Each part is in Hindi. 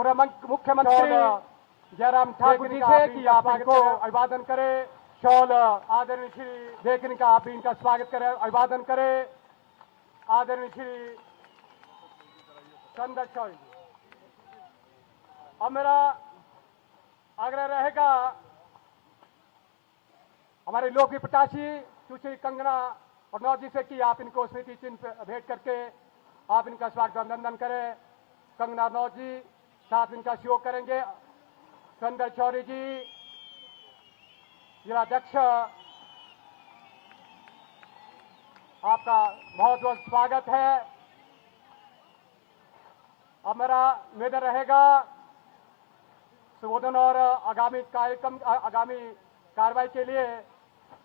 पूर्व मुख्यमंत्री जयराम ठाकुर जी से कि आप इनको अभिवादन करें। शॉल आदरणीय श्री देखने का आप इनका स्वागत करें, अभिवादन करें। आदरणीय श्री चंद्र चौधरी जी। अब मेरा आग्रह रहेगा हमारे लोकप्रिय प्रत्याशी सुश्री कंगना रनौत जी से कि आप इनको स्मृति चिन्ह भेंट करके आप इनका स्वागत अभिनंदन करें। कंगना रनौत जी साथ इनका सहयोग करेंगे। चंद्र चौधरी जी जिलाध्यक्ष, आपका बहुत बहुत स्वागत है। अब मेरा निवेदन रहेगा संबोधन और आगामी कार्रवाई के लिए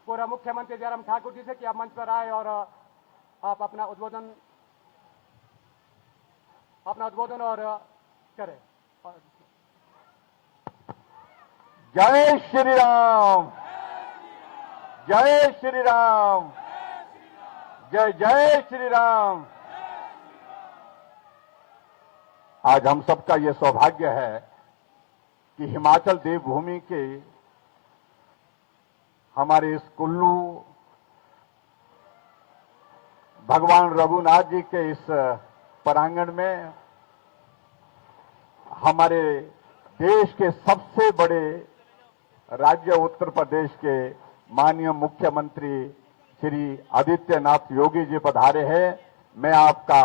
पूर्व मुख्यमंत्री जयराम ठाकुर जी से कि आप मंच पर आए और आप अपना उद्बोधन और करें। जय श्री राम, जय श्री राम, जय जय श्री राम। आज हम सबका ये सौभाग्य है कि हिमाचल देवभूमि के हमारे इस कुल्लू भगवान रघुनाथ जी के इस प्रांगण में हमारे देश के सबसे बड़े राज्य उत्तर प्रदेश के माननीय मुख्यमंत्री श्री आदित्यनाथ योगी जी पधारे हैं। मैं आपका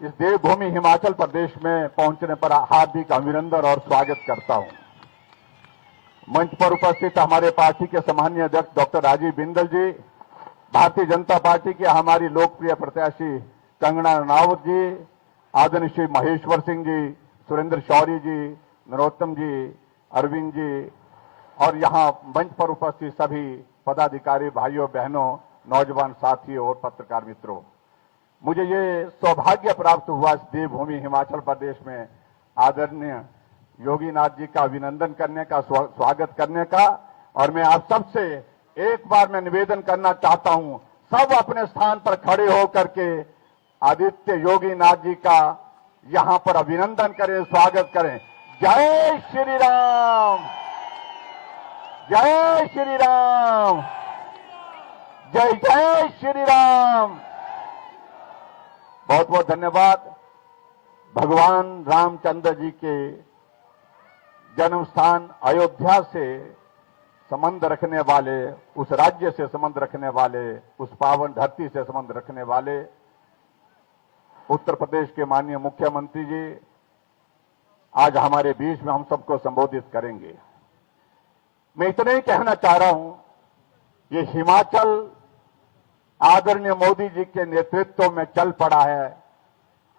इस देवभूमि हिमाचल प्रदेश में पहुंचने पर हार्दिक अभिनंदन और स्वागत करता हूं। मंच पर उपस्थित हमारे पार्टी के सम्माननीय अध्यक्ष डॉक्टर राजीव बिंदल जी, भारतीय जनता पार्टी के हमारी लोकप्रिय प्रत्याशी कंगना रनौत जी, आदरणीय श्री महेश्वर सिंह जी, सुरेंद्र शौरी जी, नरोत्तम जी, अरविंद जी और यहां मंच पर उपस्थित सभी पदाधिकारी भाइयों बहनों, नौजवान साथियों और पत्रकार मित्रों, मुझे ये सौभाग्य प्राप्त हुआ इस देवभूमि हिमाचल प्रदेश में आदरणीय योगीनाथ जी का अभिनंदन करने का, स्वागत करने का। और मैं आप सबसे एक बार मैं निवेदन करना चाहता हूं, सब अपने स्थान पर खड़े होकर के आदित्य योगीनाथ जी का यहां पर अभिनंदन करें, स्वागत करें। जय श्री राम, जय श्री राम, जय जय श्री राम। बहुत बहुत धन्यवाद। भगवान रामचंद्र जी के जन्म स्थान अयोध्या से संबंध रखने वाले, उस राज्य से संबंध रखने वाले, उस पावन धरती से संबंध रखने वाले उत्तर प्रदेश के माननीय मुख्यमंत्री जी आज हमारे बीच में हम सबको संबोधित करेंगे। मैं इतना ही कहना चाह रहा हूं, ये हिमाचल आदरणीय मोदी जी के नेतृत्व में चल पड़ा है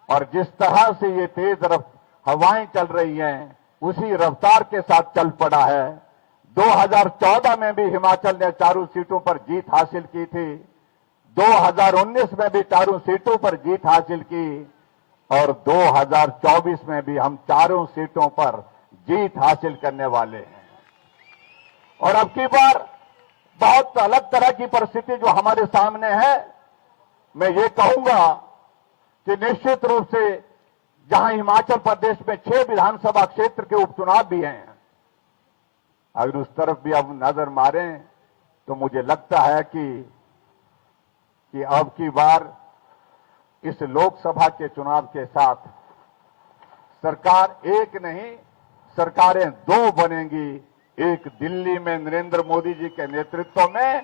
और जिस तरह से ये तेज हवाएं चल रही हैं उसी रफ्तार के साथ चल पड़ा है। 2014 में भी हिमाचल ने चारों सीटों पर जीत हासिल की थी, 2019 में भी चारों सीटों पर जीत हासिल की और 2024 में भी हम चारों सीटों पर जीत हासिल करने वाले हैं। और अब की बार बहुत अलग तरह की परिस्थिति जो हमारे सामने है, मैं ये कहूंगा कि निश्चित रूप से जहां हिमाचल प्रदेश में 6 विधानसभा क्षेत्र के उपचुनाव भी हैं, अगर उस तरफ भी अब नजर मारें तो मुझे लगता है कि अब की बार इस लोकसभा के चुनाव के साथ सरकार एक नहीं, सरकारें 2 बनेंगी। एक दिल्ली में नरेंद्र मोदी जी के नेतृत्व में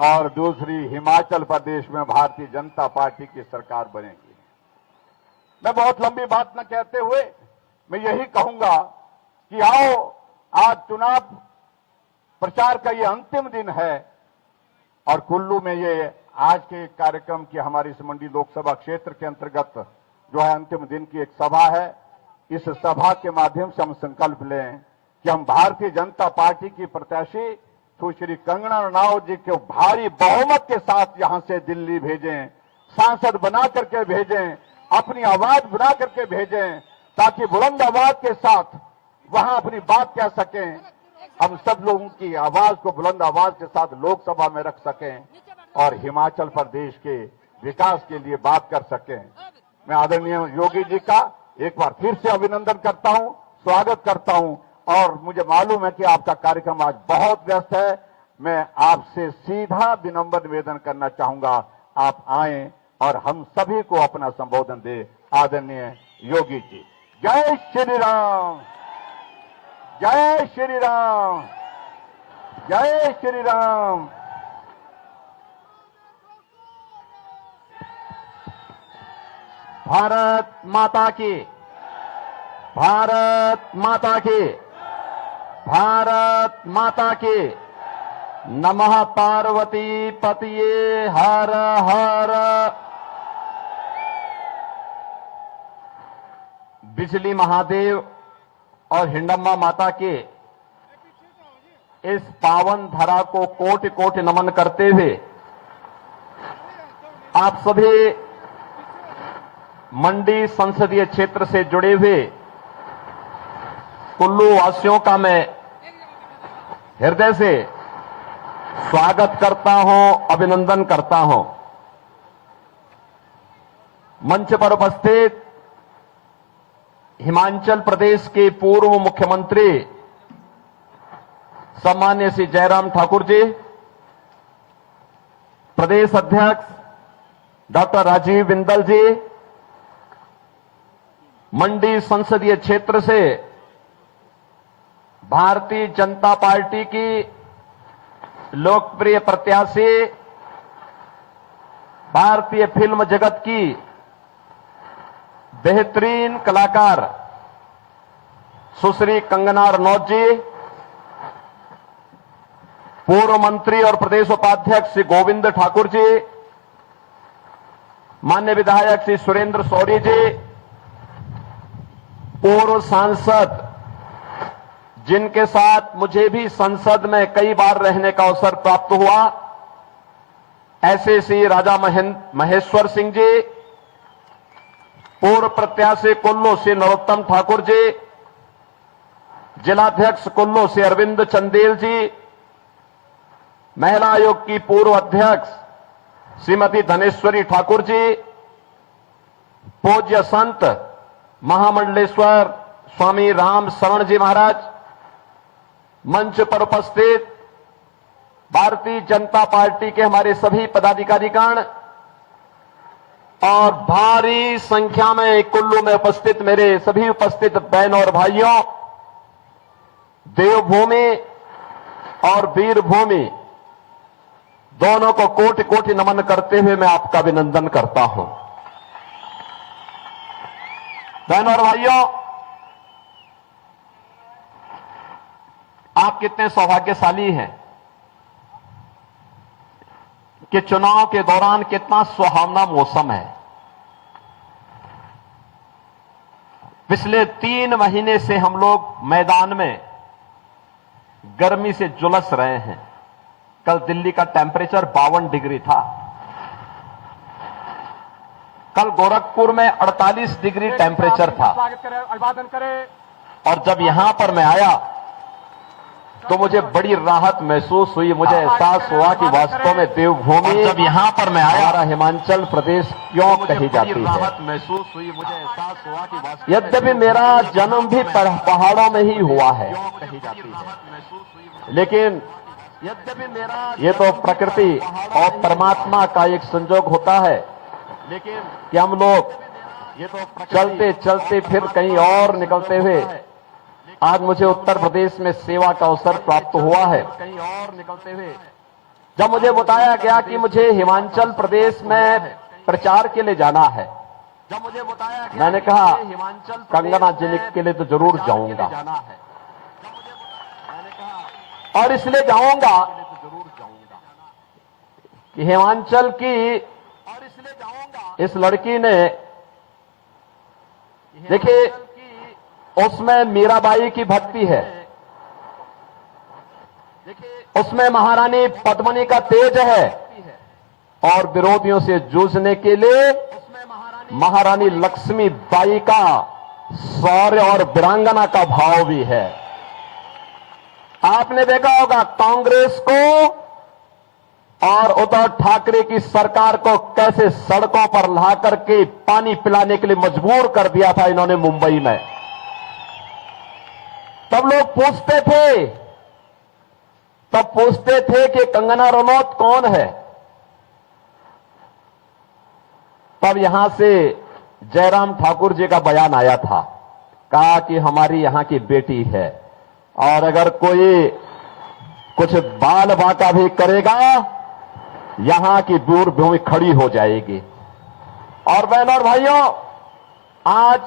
और दूसरी हिमाचल प्रदेश में भारतीय जनता पार्टी की सरकार बनेगी। मैं बहुत लंबी बात न कहते हुए मैं यही कहूंगा कि आओ, आज चुनाव प्रचार का ये अंतिम दिन है और कुल्लू में ये आज के कार्यक्रम की हमारी इस मंडी लोकसभा क्षेत्र के अंतर्गत जो है अंतिम दिन की एक सभा है। इस सभा के माध्यम से हम संकल्प लें कि हम भारतीय जनता पार्टी की प्रत्याशी सुश्री कंगना रनौत जी को भारी बहुमत के साथ यहां से दिल्ली भेजें, सांसद बना करके भेजें, अपनी आवाज बना करके भेजें, ताकि बुलंद आवाज के साथ वहां अपनी बात कह सकें। हम सब लोगों की आवाज को बुलंद आवाज के साथ लोकसभा में रख सकें और हिमाचल प्रदेश के विकास के लिए बात कर सकें। मैं आदरणीय योगी जी का एक बार फिर से अभिनंदन करता हूं, स्वागत करता हूं। और मुझे मालूम है कि आपका कार्यक्रम आज बहुत व्यस्त है। मैं आपसे सीधा विनम्र निवेदन करना चाहूंगा, आप आए और हम सभी को अपना संबोधन दे। आदरणीय योगी जी, जय श्री राम, जय श्री राम, जय श्री राम। भारत माता की, भारत माता की, भारत माता की। नमः पार्वती पतिये हर हर। बिजली महादेव और हिंडम्बा माता के इस पावन धरा को कोटि कोटि नमन करते हुए आप सभी मंडी संसदीय क्षेत्र से जुड़े हुए कुल्लू वासियों का मैं हृदय से स्वागत करता हूं, अभिनंदन करता हूं। मंच पर उपस्थित हिमाचल प्रदेश के पूर्व मुख्यमंत्री सम्मान्य श्री जयराम ठाकुर जी, प्रदेश अध्यक्ष डॉक्टर राजीव बिंदल जी, मंडी संसदीय क्षेत्र से भारतीय जनता पार्टी की लोकप्रिय प्रत्याशी, भारतीय फिल्म जगत की बेहतरीन कलाकार सुश्री कंगना रनौत जी, पूर्व मंत्री और प्रदेश उपाध्यक्ष श्री गोविंद ठाकुर जी, माननीय विधायक श्री सुरेंद्र सौरी जी, पूर्व सांसद जिनके साथ मुझे भी संसद में कई बार रहने का अवसर प्राप्त हुआ, ऐसे श्री राजा महेश्वर सिंह जी, पूर्व प्रत्याशी कुल्लू श्री नरोत्तम ठाकुर जी, जिलाध्यक्ष कुल्लू श्री अरविंद चंदेल जी, महिला आयोग की पूर्व अध्यक्ष श्रीमती धनेश्वरी ठाकुर जी, पूज्य संत महामंडलेश्वर स्वामी राम शरण जी महाराज, मंच पर उपस्थित भारतीय जनता पार्टी के हमारे सभी पदाधिकारीगण और भारी संख्या में कुल्लू में उपस्थित मेरे सभी उपस्थित बहनों और भाइयों, देवभूमि और वीरभूमि दोनों को कोटि कोटि नमन करते हुए मैं आपका अभिनंदन करता हूं। बहनों और भाइयों, आप कितने सौभाग्यशाली हैं कि चुनाव के दौरान कितना सुहावना मौसम है। पिछले 3 महीने से हम लोग मैदान में गर्मी से झुलस रहे हैं। कल दिल्ली का टेम्परेचर 52 डिग्री था, कल गोरखपुर में 48 डिग्री टेम्परेचर था। स्वागत करें, अभिवादन करें। और जब यहां पर मैं आया तो मुझे बड़ी राहत महसूस हुई, मुझे एहसास हुआ कि वास्तव में देवभूमि, जब यहां पर मैं आया, हमारा हिमाचल प्रदेश क्यों कही जाती है। राहत महसूस हुई, मुझे एहसास हुआ कि यद्यपि मेरा जन्म भी पहाड़ों में ही हुआ है, कही जाती है, लेकिन यद्यपि मेरा ये तो प्रकृति और परमात्मा का एक संजोग होता है, लेकिन कि हम लोग ये तो चलते चलते फिर कहीं और निकलते हुए आज मुझे उत्तर प्रदेश में सेवा का अवसर प्राप्त हुआ है। कहीं और निकलते हुए जब मुझे बताया गया कि मुझे हिमाचल प्रदेश में प्रचार के लिए जाना है, जब मुझे बताया गया, मैंने कहा कंगना जी के लिए तो जरूर जाऊंगा, और इसलिए जाऊंगा कि हिमाचल की इस लड़की ने, देखिए उसमें मीराबाई की भक्ति है, उसमें महारानी पद्मिनी का तेज है, और विरोधियों से जूझने के लिए महारानी लक्ष्मीबाई का शौर्य और वीरांगना का भाव भी है। आपने देखा होगा कांग्रेस को और उद्धव ठाकरे की सरकार को कैसे सड़कों पर ला करके पानी पिलाने के लिए मजबूर कर दिया था इन्होंने मुंबई में। तब लोग पूछते थे कि कंगना रनौत कौन है। तब यहां से जयराम ठाकुर जी का बयान आया था, कहा कि हमारी यहां की बेटी है और अगर कोई कुछ बाल बांका भी करेगा यहां की दूर भूमि खड़ी हो जाएगी। और बहनों और भाइयों, आज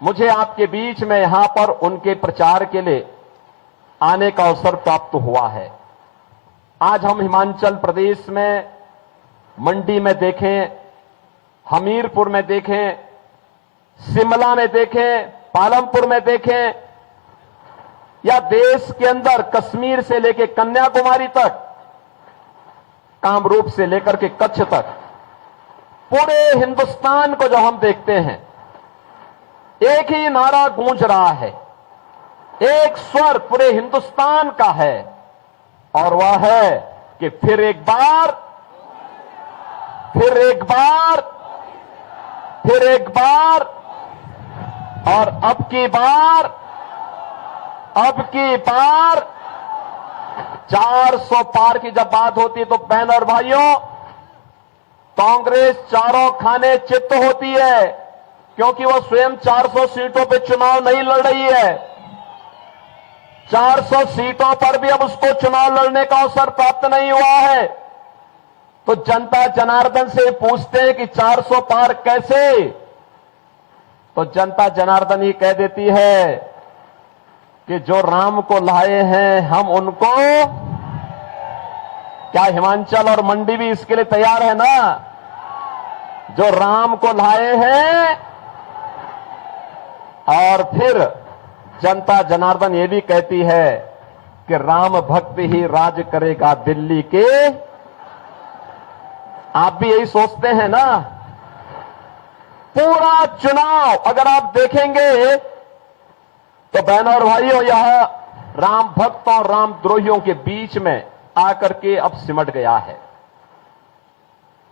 मुझे आपके बीच में यहां पर उनके प्रचार के लिए आने का अवसर प्राप्त हुआ है। आज हम हिमाचल प्रदेश में मंडी में देखें, हमीरपुर में देखें, शिमला में देखें, पालमपुर में देखें, या देश के अंदर कश्मीर से लेकर कन्याकुमारी तक, कामरूप से लेकर के कच्छ तक, पूरे हिंदुस्तान को जो हम देखते हैं, एक ही नारा गूंज रहा है, एक स्वर पूरे हिंदुस्तान का है, और वह है कि फिर एक बार, फिर एक बार, फिर एक बार, और अब की बार 400 पार की जब बात होती है तो बहन और भाइयों, कांग्रेस चारों खाने चित्त होती है, क्योंकि वो स्वयं 400 सीटों पे चुनाव नहीं लड़ रही है। 400 सीटों पर भी अब उसको चुनाव लड़ने का अवसर प्राप्त नहीं हुआ है। तो जनता जनार्दन से पूछते हैं कि 400 पार कैसे? तो जनता जनार्दन ही कह देती है कि जो राम को लाए हैं हम उनको, क्या हिमाचल और मंडी भी इसके लिए तैयार है ना? जो राम को लाए हैं। और फिर जनता जनार्दन ये भी कहती है कि राम भक्त ही राज करेगा दिल्ली के। आप भी यही सोचते हैं ना? पूरा चुनाव अगर आप देखेंगे तो बहनों और भाइयों, यह राम भक्तों और राम द्रोहियों के बीच में आकर के अब सिमट गया है।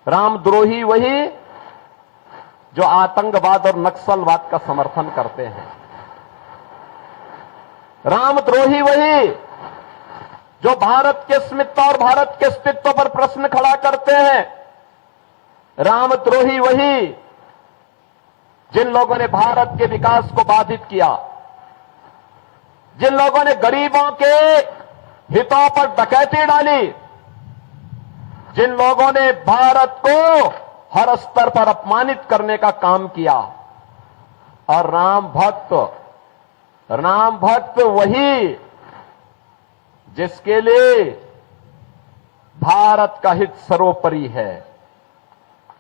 राम द्रोही वही जो आतंकवाद और नक्सलवाद का समर्थन करते हैं। राम द्रोही वही जो भारत के अस्मिता और भारत के अस्तित्व पर प्रश्न खड़ा करते हैं। राम द्रोही वही जिन लोगों ने भारत के विकास को बाधित किया, जिन लोगों ने गरीबों के हितों पर डकैती डाली, जिन लोगों ने भारत को हर स्तर पर अपमानित करने का काम किया। और राम भक्त वही जिसके लिए भारत का हित सर्वोपरि है।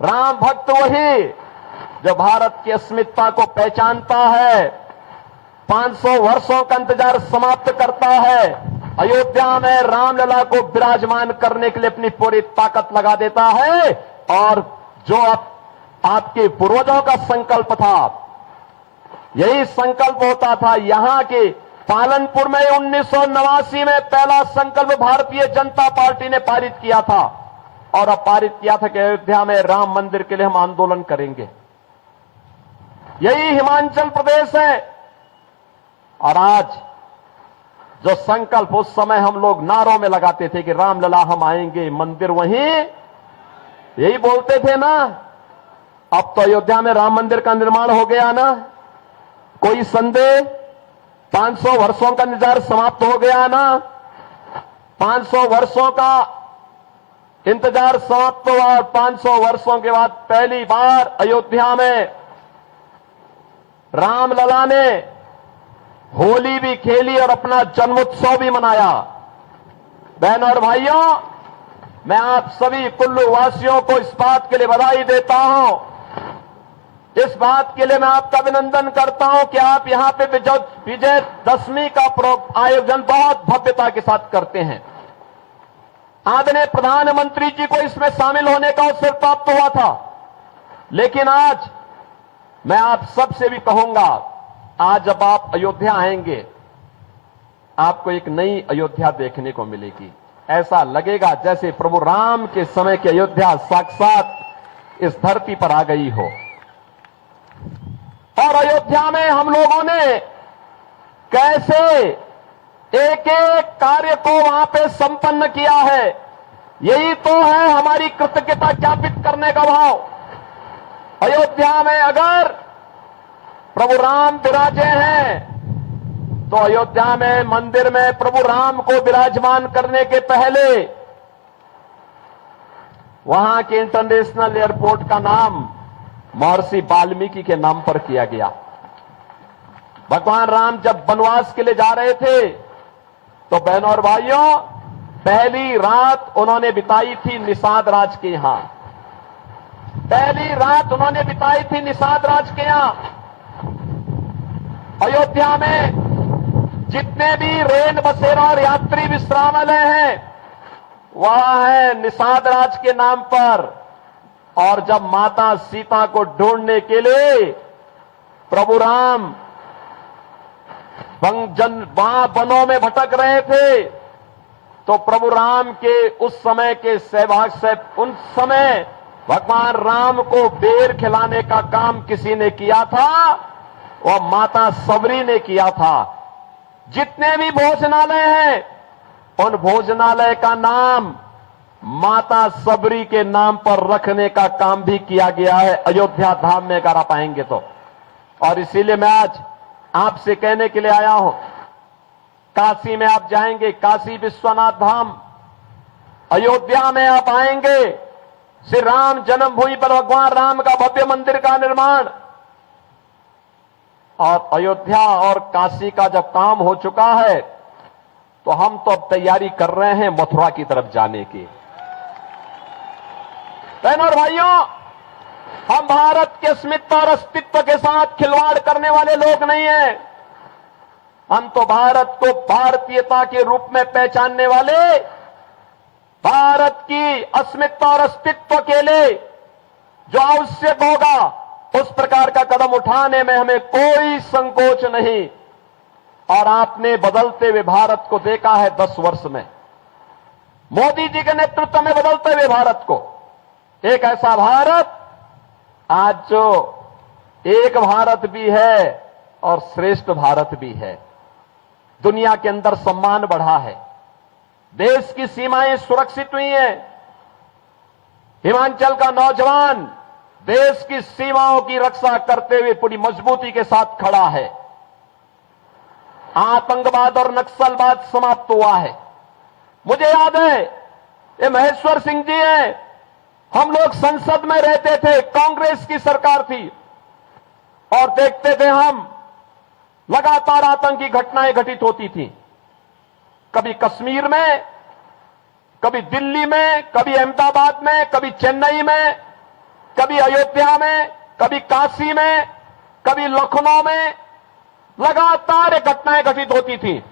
राम भक्त वही जो भारत की अस्मिता को पहचानता है, 500 वर्षों का इंतजार समाप्त करता है, अयोध्या में रामलला को विराजमान करने के लिए अपनी पूरी ताकत लगा देता है। और जो आपके पूर्वजों का संकल्प था, यही संकल्प होता था। यहां के पालनपुर में 1989 में पहला संकल्प भारतीय जनता पार्टी ने पारित किया था, और अब पारित किया था कि अयोध्या में राम मंदिर के लिए हम आंदोलन करेंगे। यही हिमाचल प्रदेश है। और आज जो संकल्प उस समय हम लोग नारों में लगाते थे कि रामलला हम आएंगे, मंदिर वहीं, यही बोलते थे ना। अब तो अयोध्या में राम मंदिर का निर्माण हो गया ना, कोई संदेह? 500 वर्षों का इंतजार समाप्त हो गया ना। 500 वर्षों का इंतजार समाप्त हुआ और 500 वर्षों के बाद पहली बार अयोध्या में रामलला ने होली भी खेली और अपना जन्मोत्सव भी मनाया। बहनों और भाइयों, मैं आप सभी कुल्लू वासियों को इस बात के लिए बधाई देता हूं। इस बात के लिए मैं आपका अभिनंदन करता हूं कि आप यहां पे विजयदशमी का आयोजन बहुत भव्यता के साथ करते हैं। आदरणीय प्रधानमंत्री जी को इसमें शामिल होने का अवसर प्राप्त हुआ था, लेकिन आज मैं आप सबसे भी कहूंगा, आज जब आप अयोध्या आएंगे, आपको एक नई अयोध्या देखने को मिलेगी। ऐसा लगेगा जैसे प्रभु राम के समय की अयोध्या साक्षात इस धरती पर आ गई हो। और अयोध्या में हम लोगों ने कैसे एक एक कार्य को वहां पे संपन्न किया है, यही तो है हमारी कृतज्ञता ज्ञापित करने का भाव। अयोध्या में अगर प्रभु राम विराजे हैं तो अयोध्या में मंदिर में प्रभु राम को विराजमान करने के पहले वहां के इंटरनेशनल एयरपोर्ट का नाम महर्षि वाल्मीकि के नाम पर किया गया। भगवान राम जब वनवास के लिए जा रहे थे तो बहनों और भाइयों, पहली रात उन्होंने बिताई थी निषाद राज के यहां। पहली रात उन्होंने बिताई थी निषाद राज के यहां। अयोध्या में जितने भी रेल बसेरा और यात्री विश्रामालय हैं वह है निषाद राज के नाम पर। और जब माता सीता को ढूंढने के लिए प्रभु राम वहां वनों में भटक रहे थे तो प्रभु राम के उस समय के सहवाग से उन समय भगवान राम को बेर खिलाने का काम किसी ने किया था, वह माता सबरी ने किया था। जितने भी भोजनालय हैं उन भोजनालय का नाम माता सबरी के नाम पर रखने का काम भी किया गया है अयोध्या धाम में, अगर आप आएंगे तो। और इसीलिए मैं आज आपसे कहने के लिए आया हूं, काशी में आप जाएंगे, काशी विश्वनाथ धाम, अयोध्या में आप आएंगे, श्री राम जन्मभूमि पर भगवान राम का भव्य मंदिर का निर्माण। और अयोध्या और काशी का जब काम हो चुका है तो हम तो अब तैयारी कर रहे हैं मथुरा की तरफ जाने की। बहनों और भाइयों, हम भारत के अस्मिता और अस्तित्व के साथ खिलवाड़ करने वाले लोग नहीं हैं। हम तो भारत को भारतीयता के रूप में पहचानने वाले, भारत की अस्मिता और अस्तित्व के लिए जो आवश्यक होगा उस प्रकार का कदम उठाने में हमें कोई संकोच नहीं। और आपने बदलते हुए भारत को देखा है 10 वर्ष में, मोदी जी के नेतृत्व में बदलते हुए भारत को, एक ऐसा भारत आज जो एक भारत भी है और श्रेष्ठ भारत भी है। दुनिया के अंदर सम्मान बढ़ा है, देश की सीमाएं सुरक्षित हुई हैं। हिमाचल का नौजवान देश की सीमाओं की रक्षा करते हुए पूरी मजबूती के साथ खड़ा है। आतंकवाद और नक्सलवाद समाप्त हुआ है। मुझे याद है, ये महेश्वर सिंह जी हैं, हम लोग संसद में रहते थे, कांग्रेस की सरकार थी और देखते थे हम लगातार आतंकी घटनाएं घटित होती थी। कभी कश्मीर में, कभी दिल्ली में, कभी अहमदाबाद में, कभी चेन्नई में, कभी अयोध्या में, कभी काशी में, कभी लखनऊ में, लगातार घटनाएं घटित होती थी।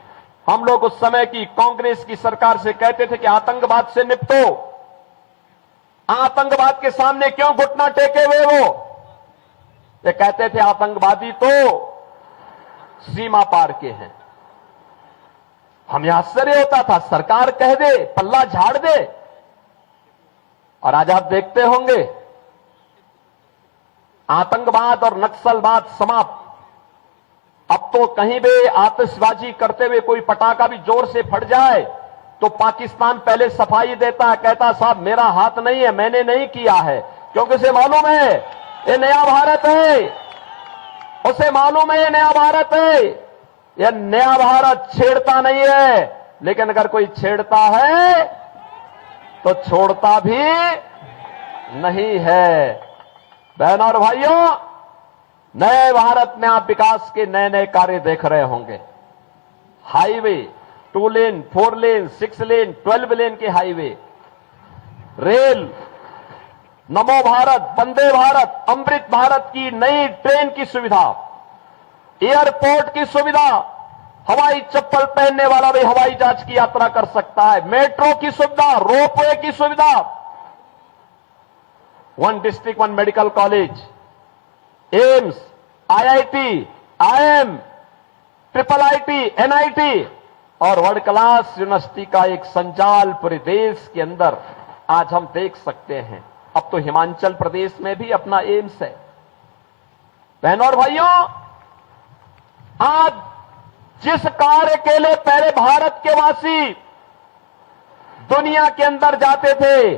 हम लोग उस समय की कांग्रेस की सरकार से कहते थे कि आतंकवाद से निपटो, आतंकवाद के सामने क्यों घुटना टेके हुए हो। ये कहते थे आतंकवादी तो सीमा पार के हैं। हमें आश्चर्य होता था, सरकार कह दे, पल्ला झाड़ दे। और आज आप देखते होंगे आतंकवाद और नक्सलवाद समाप्त। अब तो कहीं भी आतिशबाजी करते हुए कोई पटाखा भी जोर से फट जाए तो पाकिस्तान पहले सफाई देता है, कहता साहब मेरा हाथ नहीं है, मैंने नहीं किया है, क्योंकि उसे मालूम है ये नया भारत है, उसे मालूम है ये नया भारत है। यह नया भारत छेड़ता नहीं है, लेकिन अगर कोई छेड़ता है तो छोड़ता भी नहीं है। बहनों और भाइयों, नए भारत में आप विकास के नए नए कार्य देख रहे होंगे। हाईवे 2 लेन, 4 लेन, 6 लेन, 12 लेन के हाईवे, रेल, नमो भारत, वंदे भारत, अमृत भारत की नई ट्रेन की सुविधा, एयरपोर्ट की सुविधा, हवाई चप्पल पहनने वाला भी हवाई जहाज की यात्रा कर सकता है, मेट्रो की सुविधा, रोपवे की सुविधा, 1 district 1 medical college, AIIMS, IIT, IIM, IIIT, NIT, और वर्ल्ड क्लास यूनिवर्सिटी का एक संजाल पूरे देश के अंदर आज हम देख सकते हैं। अब तो हिमाचल प्रदेश में भी अपना एम्स है। बहनों और भाइयों, आज जिस कार्य के लिए पहले भारत के वासी दुनिया के अंदर जाते थे,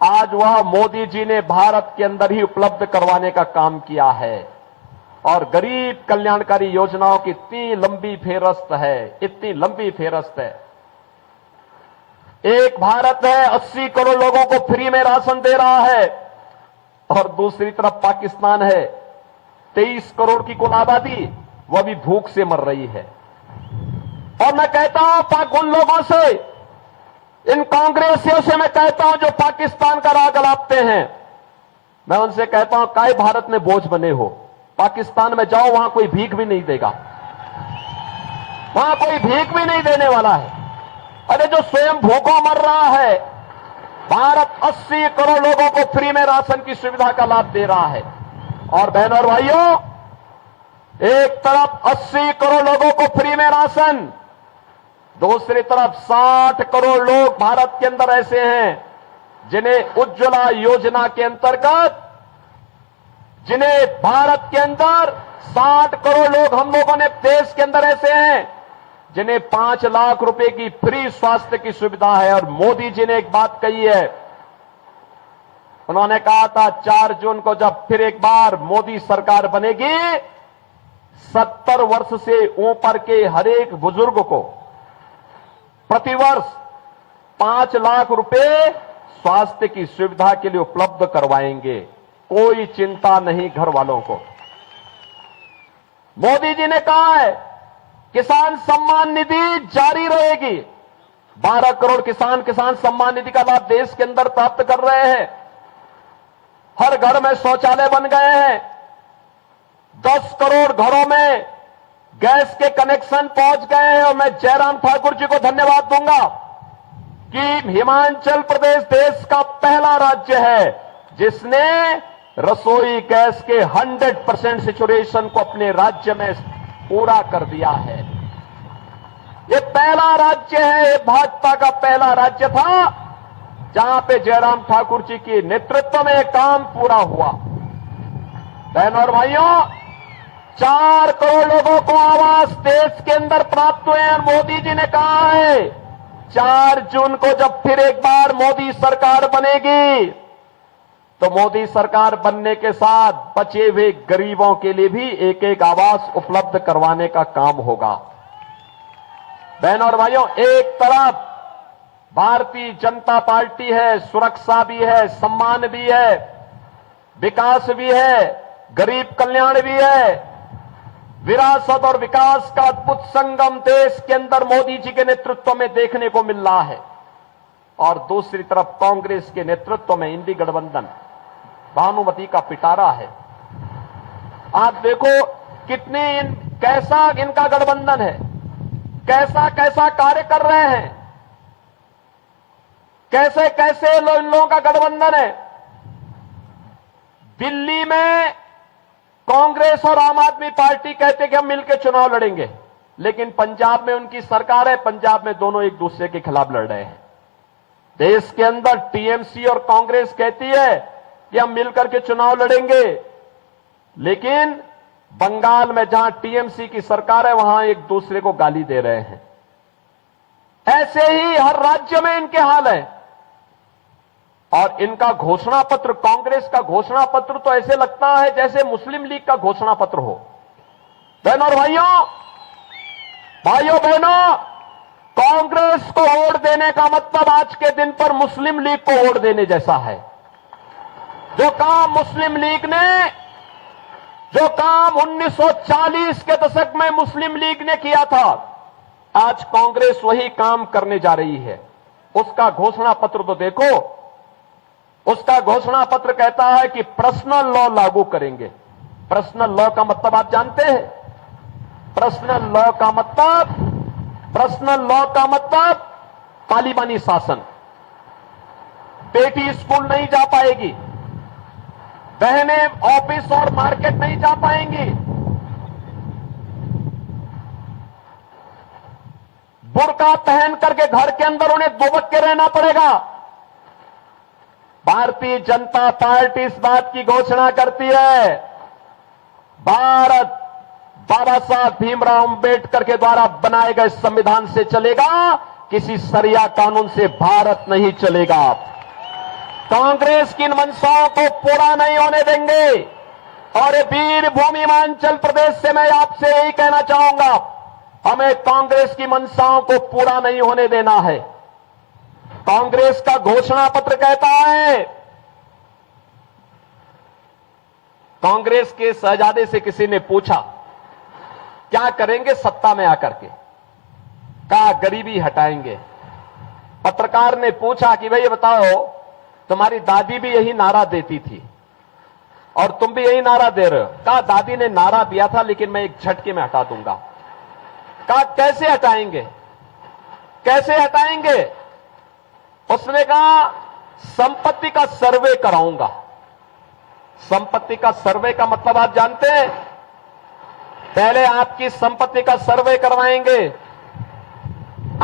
आज वह मोदी जी ने भारत के अंदर ही उपलब्ध करवाने का काम किया है। और गरीब कल्याणकारी योजनाओं की इतनी लंबी फेहरिस्त है, इतनी लंबी फेहरिस्त है। एक भारत है, 80 करोड़ लोगों को फ्री में राशन दे रहा है, और दूसरी तरफ पाकिस्तान है, 23 करोड़ की कुल आबादी, वह भी भूख से मर रही है। और मैं कहता हूं उन लोगों से, इन कांग्रेसियों से मैं कहता हूं जो पाकिस्तान का राग अलापते हैं, मैं उनसे कहता हूं काय भारत में बोझ बने हो। पाकिस्तान में जाओ, वहां कोई भीख भी नहीं देगा, वहां कोई भीख भी नहीं देने वाला है। अरे जो स्वयं भूखों मर रहा है, भारत 80 करोड़ लोगों को फ्री में राशन की सुविधा का लाभ दे रहा है। और बहनों और भाइयों, एक तरफ 80 करोड़ लोगों को फ्री में राशन, दूसरी तरफ 60 करोड़ लोग भारत के अंदर ऐसे हैं जिन्हें उज्ज्वला योजना के अंतर्गत, जिन्हें भारत के अंदर 60 करोड़ लोग हम लोगों ने देश के अंदर ऐसे हैं जिन्हें 5 लाख रुपए की फ्री स्वास्थ्य की सुविधा है। और मोदी जी ने एक बात कही है, उन्होंने कहा था 4 जून को जब फिर एक बार मोदी सरकार बनेगी, 70 वर्ष से ऊपर के हर एक बुजुर्ग को प्रतिवर्ष 5 लाख रुपए स्वास्थ्य की सुविधा के लिए उपलब्ध करवाएंगे। कोई चिंता नहीं घर वालों को। मोदी जी ने कहा है किसान सम्मान निधि जारी रहेगी। 12 करोड़ किसान सम्मान निधि का लाभ देश के अंदर प्राप्त कर रहे हैं। हर घर में शौचालय बन गए हैं। 10 करोड़ घरों में गैस के कनेक्शन पहुंच गए हैं। और मैं जयराम ठाकुर जी को धन्यवाद दूंगा कि हिमाचल प्रदेश देश का पहला राज्य है जिसने रसोई गैस के 100% सैचुरेशन को अपने राज्य में पूरा कर दिया है। ये पहला राज्य है, ये भाजपा का पहला राज्य था जहां पे जयराम ठाकुर जी के नेतृत्व में काम पूरा हुआ। बहनों और भाइयों, 4 करोड़ लोगों को आवास देश के अंदर प्राप्त हुए हैं। मोदी जी ने कहा है 4 जून को जब फिर एक बार मोदी सरकार बनेगी तो मोदी सरकार बनने के साथ बचे हुए गरीबों के लिए भी एक एक आवास उपलब्ध करवाने का काम होगा। बहनों और भाइयों, एक तरफ भारतीय जनता पार्टी है, सुरक्षा भी है, सम्मान भी है, विकास भी है, गरीब कल्याण भी है, विरासत और विकास का अद्भुत संगम देश के अंदर मोदी जी के नेतृत्व में देखने को मिल रहा है। और दूसरी तरफ कांग्रेस के नेतृत्व में इंडी गठबंधन भानुमति का पिटारा है। आप देखो कैसा इनका गठबंधन है, कैसा कैसा कार्य कर रहे हैं, कैसे कैसे इन लोगों का गठबंधन है। दिल्ली में कांग्रेस और आम आदमी पार्टी कहते कि हम मिलकर चुनाव लड़ेंगे, लेकिन पंजाब में उनकी सरकार है, पंजाब में दोनों एक दूसरे के खिलाफ लड़ रहे हैं। देश के अंदर टीएमसी और कांग्रेस कहती है कि हम मिलकर के चुनाव लड़ेंगे, लेकिन बंगाल में जहां टीएमसी की सरकार है वहां एक दूसरे को गाली दे रहे हैं। ऐसे ही हर राज्य में इनके हाल है। और इनका घोषणा पत्र, कांग्रेस का घोषणा पत्र तो ऐसे लगता है जैसे मुस्लिम लीग का घोषणा पत्र हो। बहनों और भाइयों बहनों, कांग्रेस को वोट देने का मतलब आज के दिन पर मुस्लिम लीग को वोट देने जैसा है। जो काम मुस्लिम लीग ने, जो काम 1940 के दशक में मुस्लिम लीग ने किया था, आज कांग्रेस वही काम करने जा रही है। उसका घोषणा पत्र तो देखो, उसका घोषणा पत्र कहता है कि पर्सनल लॉ लागू करेंगे। पर्सनल लॉ का मतलब आप जानते हैं? पर्सनल लॉ का मतलब तालिबानी शासन। बेटी स्कूल नहीं जा पाएगी, बहनें ऑफिस और मार्केट नहीं जा पाएंगी, बुर्का पहन करके घर के अंदर उन्हें दुबक के रहना पड़ेगा। भारतीय जनता पार्टी इस बात की घोषणा करती है, भारत बाबा साहब भीमराव अंबेडकर के द्वारा बनाए गए संविधान से चलेगा, किसी सरिया कानून से भारत नहीं चलेगा। कांग्रेस की इन मंशाओं को पूरा नहीं होने देंगे। और ये वीरभूमि हिमाचल प्रदेश से मैं आपसे यही कहना चाहूंगा, हमें कांग्रेस की मंशाओं को पूरा नहीं होने देना है। कांग्रेस का घोषणा पत्र कहता है, कांग्रेस के शहजादे से किसी ने पूछा क्या करेंगे सत्ता में आकर के, कहा गरीबी हटाएंगे। पत्रकार ने पूछा कि भाई बताओ, तुम्हारी दादी भी यही नारा देती थी और तुम भी यही नारा दे रहे हो। कहा दादी ने नारा दिया था लेकिन मैं एक झटके में हटा दूंगा। कहा कैसे हटाएंगे, कैसे हटाएंगे? उसने कहा संपत्ति का सर्वे कराऊंगा। संपत्ति का सर्वे का मतलब आप जानते हैं? पहले आपकी संपत्ति का सर्वे करवाएंगे।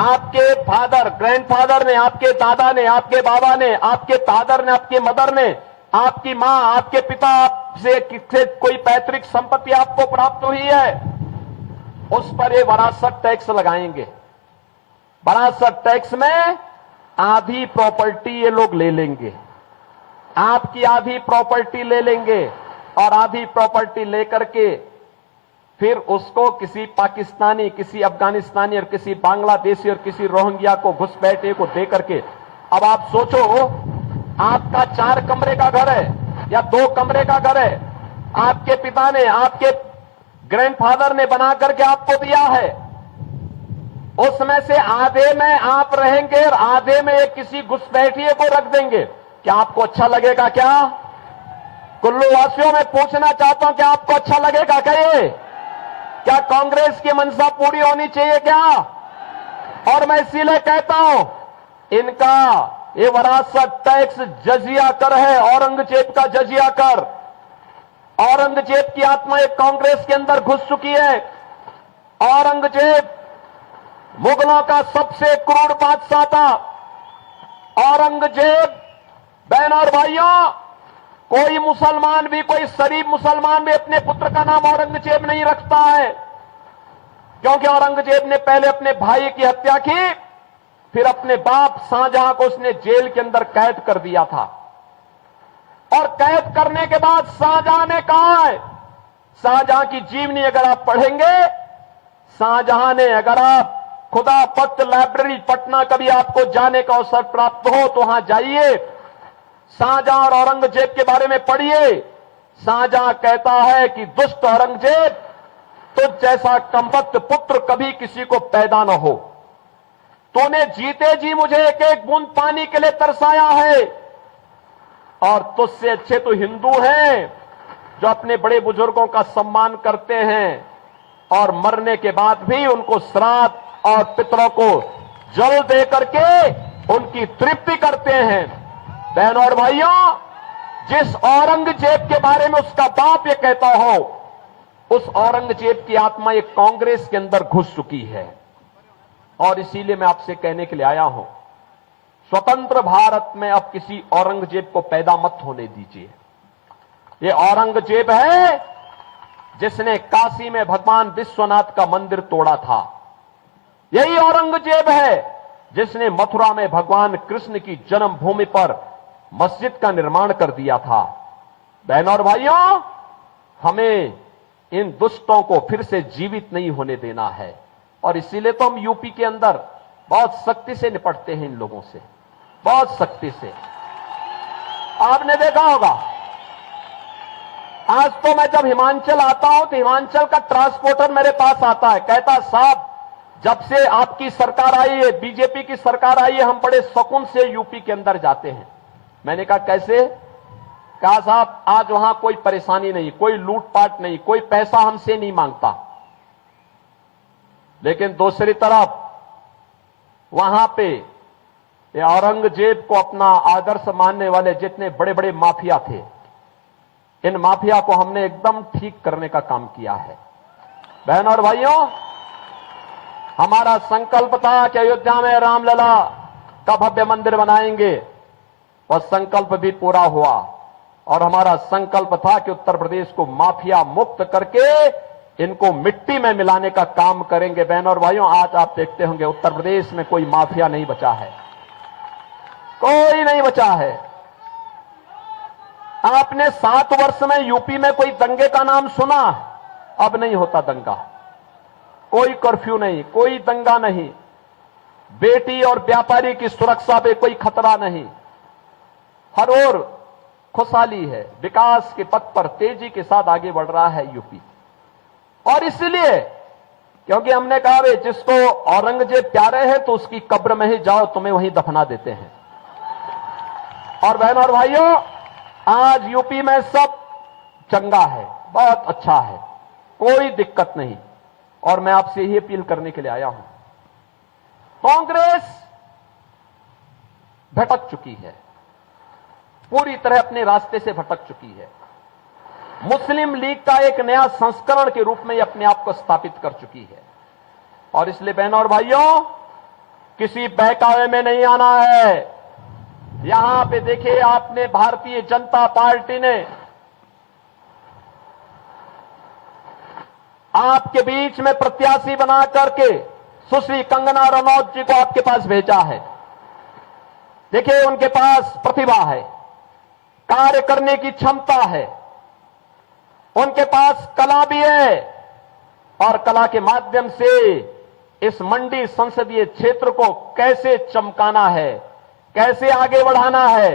आपके फादर, ग्रैंडफादर ने, आपके दादा ने, आपके बाबा ने, आपके फादर ने, आपके मदर ने, आपकी मां, आपके पिता से किससे कोई पैतृक संपत्ति आपको प्राप्त हुई है, उस पर ये वरासत टैक्स लगाएंगे। वरासत टैक्स में आधी प्रॉपर्टी ये लोग ले लेंगे, आपकी आधी प्रॉपर्टी ले लेंगे और आधी प्रॉपर्टी लेकर के फिर उसको किसी पाकिस्तानी, किसी अफगानिस्तानी और किसी बांग्लादेशी और किसी रोहिंग्या को, घुसपैठे को दे करके, अब आप सोचो आपका 4 कमरे का घर है या 2 कमरे का घर है, आपके पिता ने, आपके ग्रैंडफादर ने बना करके आपको दिया है, उसमें से आधे में आप रहेंगे और आधे में एक किसी घुसपैठिए को रख देंगे। क्या आपको अच्छा लगेगा? क्या कुल्लू वासियों में पूछना चाहता हूं, क्या आपको अच्छा लगेगा? क्या कांग्रेस की मंशा पूरी होनी चाहिए क्या? और मैं इसीलिए कहता हूं, इनका ये वरासत टैक्स जजिया कर है, औरंगजेब का जजिया कर। औरंगजेब की आत्मा एक कांग्रेस के अंदर घुस चुकी है। औरंगजेब मुगलों का सबसे क्रूर बादशाह था। औरंगजेब, बहन और भाइयों, कोई मुसलमान भी, कोई शरीफ मुसलमान भी अपने पुत्र का नाम औरंगजेब नहीं रखता है, क्योंकि औरंगजेब ने पहले अपने भाई की हत्या की, फिर अपने बाप शाहजहां को उसने जेल के अंदर कैद कर दिया था। और कैद करने के बाद शाहजहां ने कहा है, शाहजहां की जीवनी अगर आप पढ़ेंगे, शाहजहां ने, अगर आप खुदा भक्त लाइब्रेरी पटना कभी आपको जाने का अवसर प्राप्त हो तो वहां जाइए, शाहजहां और औरंगजेब के बारे में पढ़िए। शाहजहां कहता है कि दुष्ट औरंगजेब, तुझ जैसा कमबख्त पुत्र कभी किसी को पैदा न हो। तूने जीते जी मुझे एक एक बूंद पानी के लिए तरसाया है, और तुझसे अच्छे तो हिंदू हैं जो अपने बड़े बुजुर्गों का सम्मान करते हैं और मरने के बाद भी उनको श्राद्ध और पितरों को जल दे करके उनकी तृप्ति करते हैं। बहनों और भाइयों, जिस औरंगजेब के बारे में उसका बाप ये कहता हो, उस औरंगजेब की आत्मा एक कांग्रेस के अंदर घुस चुकी है। और इसीलिए मैं आपसे कहने के लिए आया हूं, स्वतंत्र भारत में अब किसी औरंगजेब को पैदा मत होने दीजिए। ये औरंगजेब है जिसने काशी में भगवान विश्वनाथ का मंदिर तोड़ा था। यही औरंगजेब है जिसने मथुरा में भगवान कृष्ण की जन्मभूमि पर मस्जिद का निर्माण कर दिया था। बहनों और भाइयों, हमें इन दुष्टों को फिर से जीवित नहीं होने देना है, और इसीलिए तो हम यूपी के अंदर बहुत सख्ती से निपटते हैं इन लोगों से, बहुत सख्ती से। आपने देखा होगा, आज तो मैं जब हिमाचल आता हूं तो हिमाचल का ट्रांसपोर्टर मेरे पास आता है, कहता साहब जब से आपकी सरकार आई है, बीजेपी की सरकार आई है, हम बड़े सुकून से यूपी के अंदर जाते हैं। मैंने कहा कैसे? कहा साहब आज वहां कोई परेशानी नहीं, कोई लूटपाट नहीं, कोई पैसा हमसे नहीं मांगता। लेकिन दूसरी तरफ वहां पे ये औरंगजेब को अपना आदर्श मानने वाले जितने बड़े बड़े माफिया थे, इन माफिया को हमने एकदम ठीक करने का काम किया है। बहनों और भाइयों, हमारा संकल्प था कि अयोध्या में रामलला का भव्य मंदिर बनाएंगे। वह संकल्प भी पूरा हुआ और हमारा संकल्प था कि उत्तर प्रदेश को माफिया मुक्त करके इनको मिट्टी में मिलाने का काम करेंगे। बहनों और भाइयों, आज आप देखते होंगे उत्तर प्रदेश में कोई माफिया नहीं बचा है, कोई नहीं बचा है। आपने 7 वर्ष में यूपी में कोई दंगे का नाम सुना? अब नहीं होता दंगा, कोई कर्फ्यू नहीं, कोई दंगा नहीं, बेटी और व्यापारी की सुरक्षा पे कोई खतरा नहीं, हर ओर खुशहाली है, विकास के पथ पर तेजी के साथ आगे बढ़ रहा है यूपी। और इसलिए क्योंकि हमने कहा वे जिसको औरंगजेब प्यारे है तो उसकी कब्र में ही जाओ, तुम्हें वहीं दफना देते हैं। और बहनों और भाइयों, आज यूपी में सब चंगा है, बहुत अच्छा है, कोई दिक्कत नहीं। और मैं आपसे यही अपील करने के लिए आया हूं, कांग्रेस भटक चुकी है, पूरी तरह अपने रास्ते से भटक चुकी है। मुस्लिम लीग का एक नया संस्करण के रूप में अपने आप को स्थापित कर चुकी है। और इसलिए बहनों और भाइयों, किसी बहकावे में नहीं आना है। यहां पे देखिए, आपने भारतीय जनता पार्टी ने आपके बीच में प्रत्याशी बना करके सुश्री कंगना रनौत जी को आपके पास भेजा है। देखिए, उनके पास प्रतिभा है, कार्य करने की क्षमता है, उनके पास कला भी है और कला के माध्यम से इस मंडी संसदीय क्षेत्र को कैसे चमकाना है, कैसे आगे बढ़ाना है,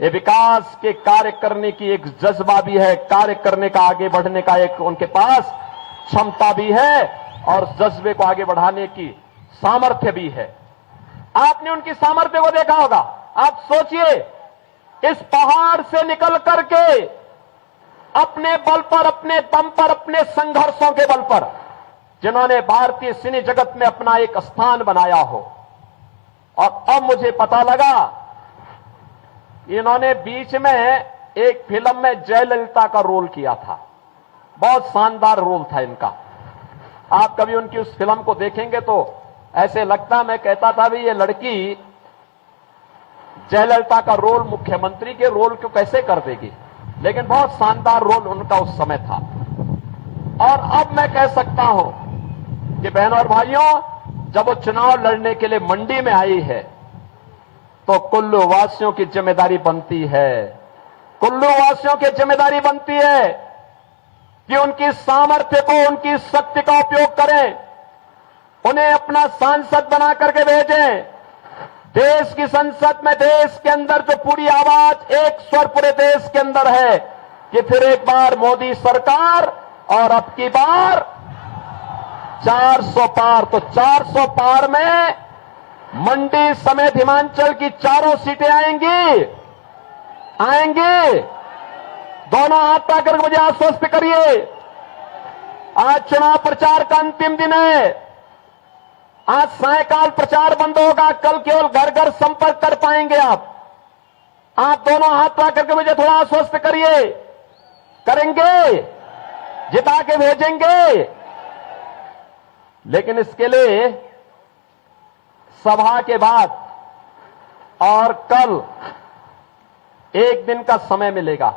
ये विकास के कार्य करने की एक जज्बा भी है, कार्य करने का, आगे बढ़ने का एक उनके पास क्षमता भी है और जज्बे को आगे बढ़ाने की सामर्थ्य भी है। आपने उनकी सामर्थ्य को देखा होगा। आप सोचिए, इस पहाड़ से निकल करके अपने बल पर, अपने दम पर, अपने संघर्षों के बल पर जिन्होंने भारतीय सिने जगत में अपना एक स्थान बनाया हो। और अब मुझे पता लगा, इन्होंने बीच में एक फिल्म में जयललिता का रोल किया था, बहुत शानदार रोल था इनका। आप कभी उनकी उस फिल्म को देखेंगे तो ऐसे लगता, मैं कहता था भी ये लड़की जयललिता का रोल मुख्यमंत्री के रोल को कैसे कर देगी, लेकिन बहुत शानदार रोल उनका उस समय था। और अब मैं कह सकता हूं कि बहनों और भाइयों, जब वो चुनाव लड़ने के लिए मंडी में आई है तो कुल्लू वासियों की जिम्मेदारी बनती है, कुल्लू वासियों की जिम्मेदारी बनती है कि उनकी सामर्थ्य को, उनकी शक्ति का उपयोग करें, उन्हें अपना सांसद बना करके भेजें। देश की संसद में, देश के अंदर जो पूरी आवाज, एक स्वर पूरे देश के अंदर है कि फिर एक बार मोदी सरकार, और अब की बार 400 पार। तो 400 पार में मंडी समेत हिमाचल की चारों सीटें आएंगी, आएंगी। दोनों हाथ आकर मुझे आश्वस्त करिए। आज चुनाव प्रचार का अंतिम दिन है, आज सायकाल प्रचार बंद होगा, कल केवल घर घर संपर्क कर पाएंगे आप दोनों हाथ आकर के मुझे थोड़ा आश्वस्त करिए, करेंगे, जिता के भेजेंगे। लेकिन इसके लिए सभा के बाद और कल एक दिन का समय मिलेगा।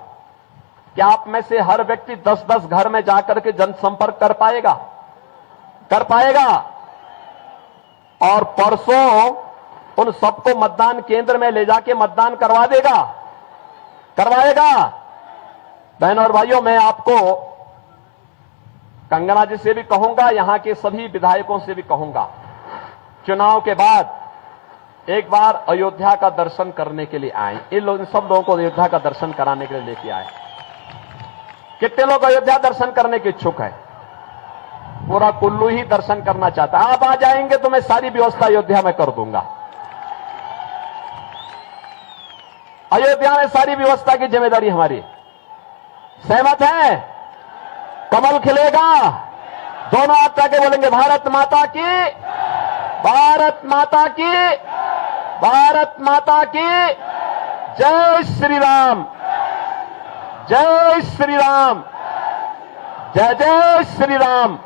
क्या आप में से हर व्यक्ति 10-10 घर में जाकर के जनसंपर्क कर पाएगा? कर पाएगा? और परसों उन सबको मतदान केंद्र में ले जाके मतदान करवा देगा, करवाएगा? बहनों और भाइयों, मैं आपको कंगना जी से भी कहूंगा, यहां के सभी विधायकों से भी कहूंगा, चुनाव के बाद एक बार अयोध्या का दर्शन करने के लिए आए। इन सब लोगों को अयोध्या का दर्शन कराने के लिए लेके आए। कितने लोग अयोध्या दर्शन करने के इच्छुक है? पूरा कुल्लू ही दर्शन करना चाहता है। आप आ जाएंगे तो मैं सारी व्यवस्था अयोध्या में कर दूंगा। अयोध्या में सारी व्यवस्था की जिम्मेदारी हमारी। सहमत है? कमल खिलेगा, दोनों हाथ आके बोलेंगे भारत माता की, भारत माता की, भारत माता की जय श्री राम, जय श्री राम, जय जय श्री राम।